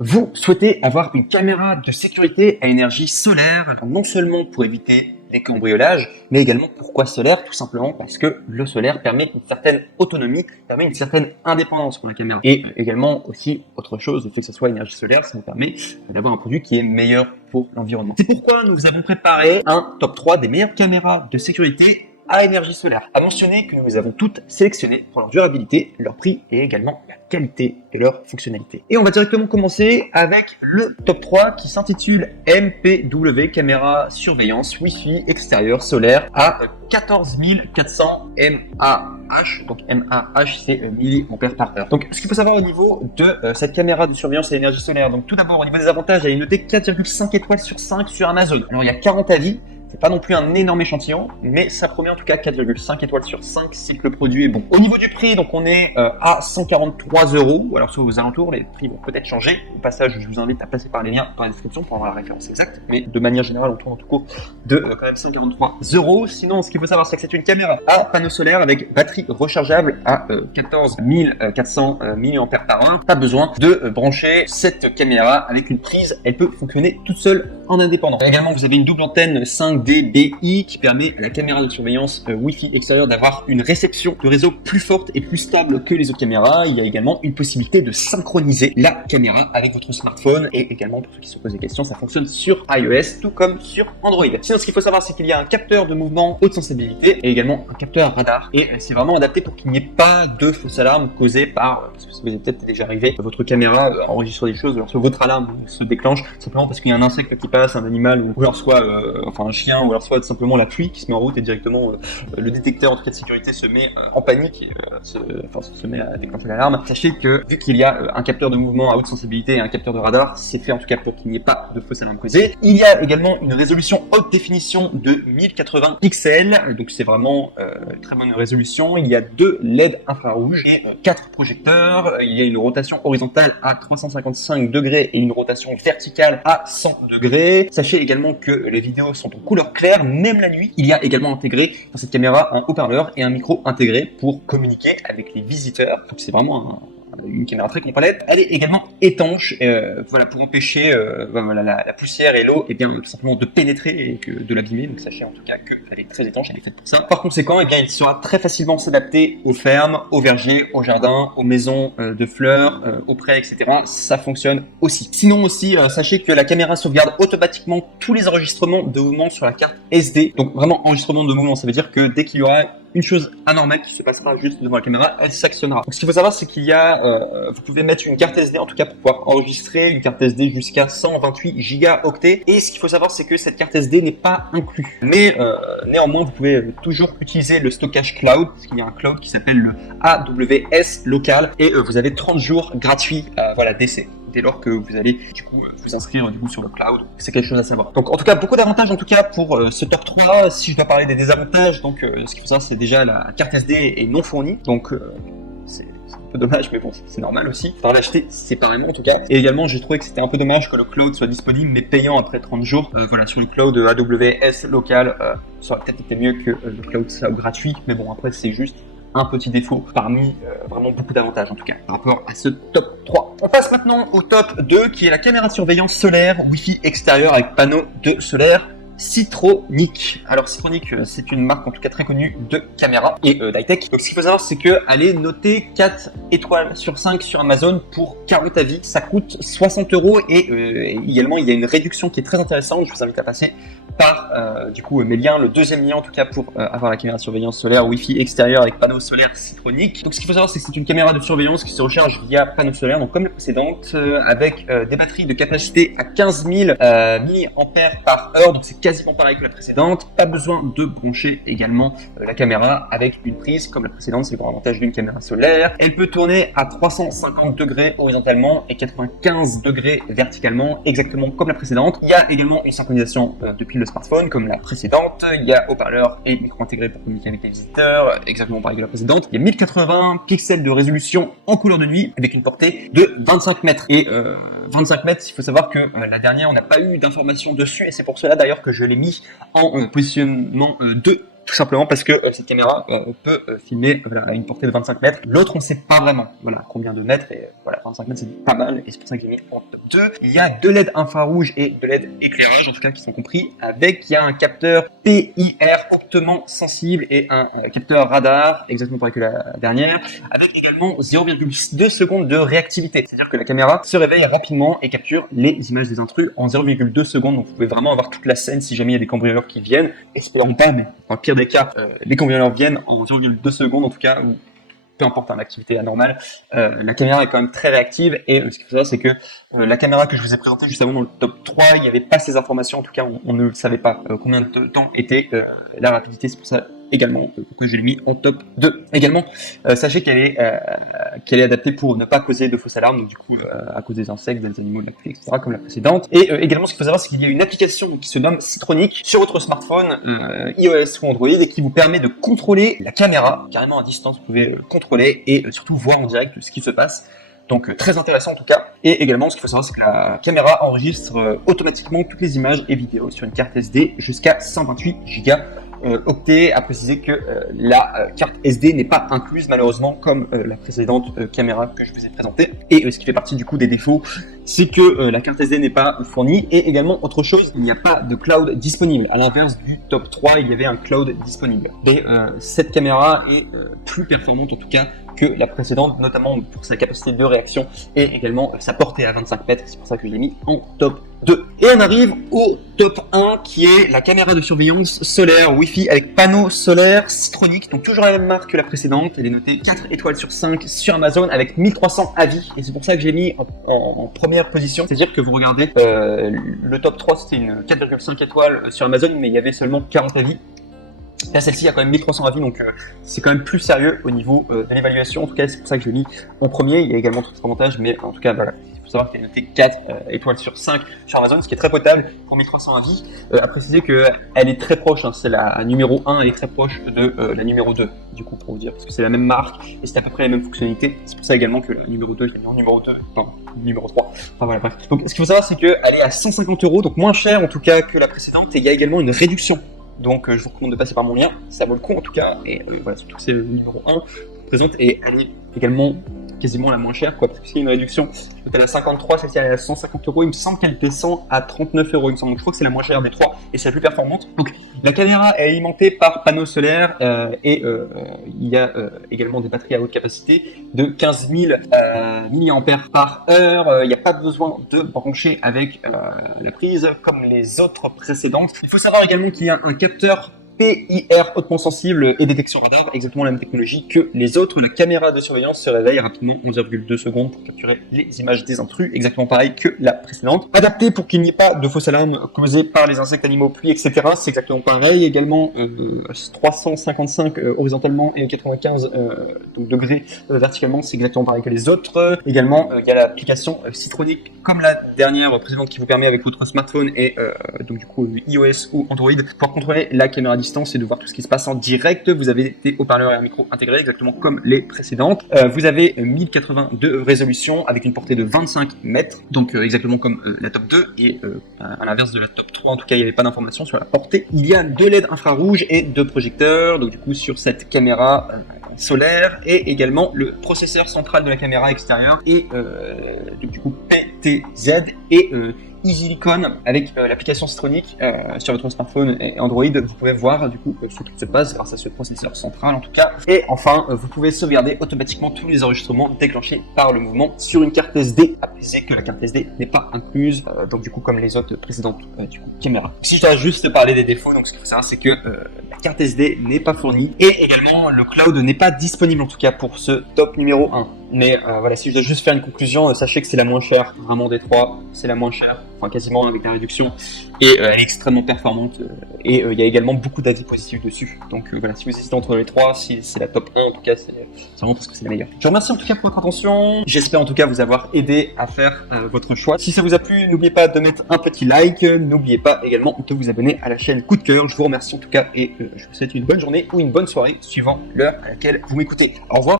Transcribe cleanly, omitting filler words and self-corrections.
Vous souhaitez avoir une caméra de sécurité à énergie solaire, non seulement pour éviter les cambriolages, mais également pourquoi solaire? Tout simplement parce que le solaire permet une certaine autonomie, permet une certaine indépendance pour la caméra. Et également aussi autre chose, le fait que ce soit énergie solaire, ça nous permet d'avoir un produit qui est meilleur pour l'environnement. C'est pourquoi nous vous avons préparé un top 3 des meilleures caméras de sécurité à énergie solaire. À mentionner que nous avons toutes sélectionnées pour leur durabilité, leur prix et également la qualité et leur fonctionnalité. Et on va directement commencer avec le top 3 qui s'intitule MPW, caméra surveillance Wi-Fi extérieur solaire à 14 400 mAh. Donc mAh c'est milliampères par heure. Donc ce qu'il faut savoir au niveau de cette caméra de surveillance à l'énergie solaire, donc tout d'abord au niveau des avantages, elle est notée 4,5 étoiles sur 5 sur Amazon. Alors il y a 40 avis. C'est pas non plus un énorme échantillon, mais ça promet en tout cas 4,5 étoiles sur 5 si le produit est bon. Au niveau du prix, donc on est à 143 €, ou alors soit aux alentours, les prix vont peut-être changer. Au passage, je vous invite à passer par les liens dans la description pour avoir la référence exacte, mais de manière générale, on tourne en tout court de quand même 143 €. Sinon, ce qu'il faut savoir, c'est que c'est une caméra à panneau solaire avec batterie rechargeable à 14 400 mAh par heure. Pas besoin de brancher cette caméra avec une prise, elle peut fonctionner toute seule en indépendant. Également, vous avez une double antenne 5dBi qui permet à la caméra de surveillance Wi-Fi extérieur d'avoir une réception de réseau plus forte et plus stable que les autres caméras. Il y a également une possibilité de synchroniser la caméra avec votre smartphone et également, pour ceux qui se posent des questions, ça fonctionne sur iOS tout comme sur Android. Sinon, ce qu'il faut savoir, c'est qu'il y a un capteur de mouvement haute sensibilité et également un capteur radar, et c'est vraiment adapté pour qu'il n'y ait pas de fausse alarme causée par, parce que ça vous est peut-être déjà arrivé, votre caméra enregistre des choses, lorsque votre alarme se déclenche simplement parce qu'il y a un insecte qui passe, un animal, ou alors soit enfin un chien, ou alors soit tout simplement la pluie qui se met en route, et directement le détecteur en tout cas de sécurité se met en panique et se met à déclencher l'alarme. Sachez que vu qu'il y a un capteur de mouvement à haute sensibilité et un capteur de radar, c'est fait en tout cas pour qu'il n'y ait pas de fausse alarme causée. Il y a également une résolution haute définition de 1080 pixels, donc c'est vraiment très bonne résolution. Il y a 2 LED infrarouges et 4 projecteurs. Il y a une rotation horizontale à 355 degrés et une rotation verticale à 100 degrés. Sachez également que les vidéos sont en couleur claire, même la nuit. Il y a également intégré dans cette caméra un haut-parleur et un micro intégré pour communiquer avec les visiteurs. Donc c'est vraiment une caméra très complète. Elle est également étanche, voilà, pour empêcher la poussière et l'eau, et bien tout simplement de pénétrer et de l'abîmer. Donc sachez en tout cas qu'elle est très étanche, elle est faite pour ça. Par conséquent, bien il sera très facilement s'adapter aux fermes, aux vergers, aux jardins, aux maisons de fleurs, aux prés, etc. Ça fonctionne aussi. Sinon aussi, sachez que la caméra sauvegarde automatiquement tous les enregistrements de mouvement sur la carte SD. Donc vraiment enregistrement de mouvement, ça veut dire que dès qu'il y aura une chose anormale qui se passera juste devant la caméra, elle s'actionnera. Donc ce qu'il faut savoir, c'est qu'il y a, vous pouvez mettre une carte SD en tout cas pour pouvoir enregistrer une carte SD jusqu'à 128 gigaoctets. Et ce qu'il faut savoir, c'est que cette carte SD n'est pas inclue. Mais néanmoins, vous pouvez toujours utiliser le stockage cloud, parce qu'il y a un cloud qui s'appelle le AWS local, et vous avez 30 jours gratuits, voilà, d'essai, dès lors que vous allez du coup vous inscrire du coup sur le cloud. C'est quelque chose à savoir. Donc en tout cas, beaucoup d'avantages en tout cas pour ce top 3. Si je dois parler des désavantages, donc ce qu'il faut savoir, c'est déjà la carte SD est non fournie, donc c'est un peu dommage, mais bon, c'est normal aussi. Il faudra l'acheter séparément en tout cas. Et également, j'ai trouvé que c'était un peu dommage que le cloud soit disponible mais payant après 30 jours. Voilà, sur le cloud AWS local, ça aurait peut-être été mieux que le cloud soit gratuit, mais bon, après c'est juste un petit défaut parmi vraiment beaucoup d'avantages en tout cas par rapport à ce top 3. On passe maintenant au top 2 qui est la caméra de surveillance solaire Wi-Fi extérieur avec panneau de solaire Citronic. Alors Citronic, c'est une marque en tout cas très connue de caméra et d'high-tech. Donc ce qu'il faut savoir, c'est qu'elle est notée 4 étoiles sur 5 sur Amazon pour 40 avis. Ça coûte 60 € et également il y a une réduction qui est très intéressante. Je vous invite à passer par du coup mes liens, le deuxième lien en tout cas pour avoir la caméra de surveillance solaire Wi-Fi extérieur avec panneau solaire Citronic. Donc ce qu'il faut savoir, c'est que c'est une caméra de surveillance qui se recharge via panneau solaire, donc comme la précédente, avec des batteries de capacité à 15 000 mAh par heure, donc c'est quasiment pareil que la précédente. Pas besoin de brancher également la caméra avec une prise comme la précédente, c'est le grand avantage d'une caméra solaire. Elle peut tourner à 350 degrés horizontalement et 95 degrés verticalement, exactement comme la précédente. Il y a également une synchronisation depuis le smartphone comme la précédente. Il y a haut-parleur et micro intégré pour communiquer avec les visiteurs, exactement pareil que la précédente. Il y a 1080 pixels de résolution en couleur de nuit avec une portée de 25 mètres. Et 25 mètres, il faut savoir que la dernière, on n'a pas eu d'informations dessus, et c'est pour cela d'ailleurs que je l'ai mis en positionnement 2 tout simplement parce que cette caméra peut filmer à une portée de 25 mètres. L'autre, on ne sait pas vraiment combien de mètres, et 25 mètres c'est pas mal, et c'est pour ça que j'ai mis en top 2. Il y a 2 LED infrarouge et 2 LED éclairage, en tout cas qui sont compris, il y a un capteur PIR hautement sensible et un capteur radar, exactement pareil que la dernière, avec également 0,2 secondes de réactivité. C'est-à-dire que la caméra se réveille rapidement et capture les images des intrus en 0,2 secondes. Donc vous pouvez vraiment avoir toute la scène si jamais il y a des cambrioleurs qui viennent. Espérons pas, mais dans le pire des cas, les cambrioleurs viennent en 0,2 secondes en tout cas, ou peu importe l'activité anormale. La caméra est quand même très réactive, et ce qu'il faut savoir, c'est que la caméra que je vous ai présentée juste avant dans le top 3, il n'y avait pas ces informations, en tout cas on ne savait pas combien de temps était la rapidité, c'est pour ça également pourquoi je l'ai mis en top 2. Également, sachez qu'elle est adaptée pour ne pas causer de fausses alarmes, donc du coup à cause des insectes, des animaux de la pluie, etc. comme la précédente. Et également, ce qu'il faut savoir, c'est qu'il y a une application qui se nomme Citronic sur votre smartphone, iOS ou Android, et qui vous permet de contrôler la caméra carrément à distance. Vous pouvez contrôler et surtout voir en direct ce qui se passe. Donc très intéressant en tout cas. Et également, ce qu'il faut savoir, c'est que la caméra enregistre automatiquement toutes les images et vidéos sur une carte SD jusqu'à 128 Go. Octet a précisé que la carte SD n'est pas incluse malheureusement comme la précédente caméra que je vous ai présentée. Et ce qui fait partie du coup des défauts, c'est que la carte SD n'est pas fournie. Et également, autre chose, il n'y a pas de cloud disponible. À l'inverse du top 3, il y avait un cloud disponible. Et cette caméra est plus performante en tout cas que la précédente, notamment pour sa capacité de réaction et également sa portée à 25 mètres. C'est pour ça que je l'ai mis en top 2. Et on arrive au top 1 qui est la caméra de surveillance solaire Wi-Fi avec panneau solaire Citronic. Donc toujours la même marque que la précédente. Elle est notée 4 étoiles sur 5 sur Amazon avec 1300 avis. Et c'est pour ça que j'ai mis en première position. C'est-à-dire que vous regardez, le top 3 c'était une 4,5 étoiles sur Amazon, mais il y avait seulement 40 avis. Là, celle-ci a quand même 1300 avis, donc c'est quand même plus sérieux au niveau de l'évaluation. En tout cas, c'est pour ça que je l'ai mis en premier. Il y a également d'autres avantages, mais en tout cas, voilà. Il faut savoir qu'elle est notée 4 étoiles sur 5 sur Amazon, ce qui est très potable pour 1300 avis. À préciser qu'elle est très proche, hein, c'est la numéro 1, elle est très proche de la numéro 2, du coup, pour vous dire, parce que c'est la même marque et c'est à peu près les mêmes fonctionnalités. C'est pour ça également que la numéro 2, je l'ai mis en numéro 2, non, numéro 3. Enfin voilà, bref. Donc, ce qu'il faut savoir, c'est qu'elle est à 150 €, donc moins cher en tout cas que la précédente, et il y a également une réduction. Donc je vous recommande de passer par mon lien, ça vaut le coup en tout cas, et voilà, surtout que c'est le numéro 1 présente, et elle est également quasiment la moins chère, quoi, parce que c'est une réduction, elle est à 53, celle-ci elle est à 150 €, il me semble qu'elle descend à 39 €, il me semble, donc je crois que c'est la moins chère des trois, et c'est la plus performante. Donc la caméra est alimentée par panneau solaire, et il y a également des batteries à haute capacité de 15 000 mAh par heure, il n'y a pas besoin de brancher avec la prise comme les autres précédentes. Il faut savoir également qu'il y a un capteur PIR hautement sensible et détection radar, exactement la même technologie que les autres. La caméra de surveillance se réveille rapidement en 0,2 secondes pour capturer les images des intrus, exactement pareil que la précédente. Adapté pour qu'il n'y ait pas de fausses alarmes causées par les insectes, animaux, pluie, etc. C'est exactement pareil. Également 355 horizontalement et 95 degrés verticalement, c'est exactement pareil que les autres. Également, il y a l'application Citronic comme la dernière précédente qui vous permet avec votre smartphone et donc du coup iOS ou Android pour contrôler la caméra distance et de voir tout ce qui se passe en direct. Vous avez des haut-parleurs et un micro intégré exactement comme les précédentes. Vous avez 1080 de résolution avec une portée de 25 mètres, donc exactement comme la top 2, et à l'inverse de la top 3, en tout cas il n'y avait pas d'informations sur la portée. Il y a 2 LED infrarouges et 2 projecteurs, donc du coup sur cette caméra solaire, et également le processeur central de la caméra extérieure et du coup PTZ et EasyLicon avec l'application Citronic sur votre smartphone et Android. Vous pouvez voir du coup ce qui se passe grâce à ce processeur central en tout cas. Et enfin, vous pouvez sauvegarder automatiquement tous les enregistrements déclenchés par le mouvement sur une carte SD. À préciser que la carte SD n'est pas incluse, donc du coup comme les autres précédentes du coup caméras. Si je dois juste parler des défauts, donc ce qu'il faut savoir c'est que la carte SD n'est pas fournie et également le cloud n'est pas disponible en tout cas pour ce top numéro 1. Mais voilà, si je dois juste faire une conclusion, sachez que c'est la moins chère, vraiment des trois, c'est la moins chère, enfin quasiment avec la réduction, et elle est extrêmement performante, et il y a également beaucoup d'avis positifs dessus. Donc voilà, si vous hésitez entre les trois, si c'est la top 1, en tout cas, c'est vraiment parce que c'est la meilleure. Je vous remercie en tout cas pour votre attention, j'espère en tout cas vous avoir aidé à faire votre choix. Si ça vous a plu, n'oubliez pas de mettre un petit like, n'oubliez pas également de vous abonner à la chaîne Coup de Cœur. Je vous remercie en tout cas, et je vous souhaite une bonne journée ou une bonne soirée, suivant l'heure à laquelle vous m'écoutez. Au revoir.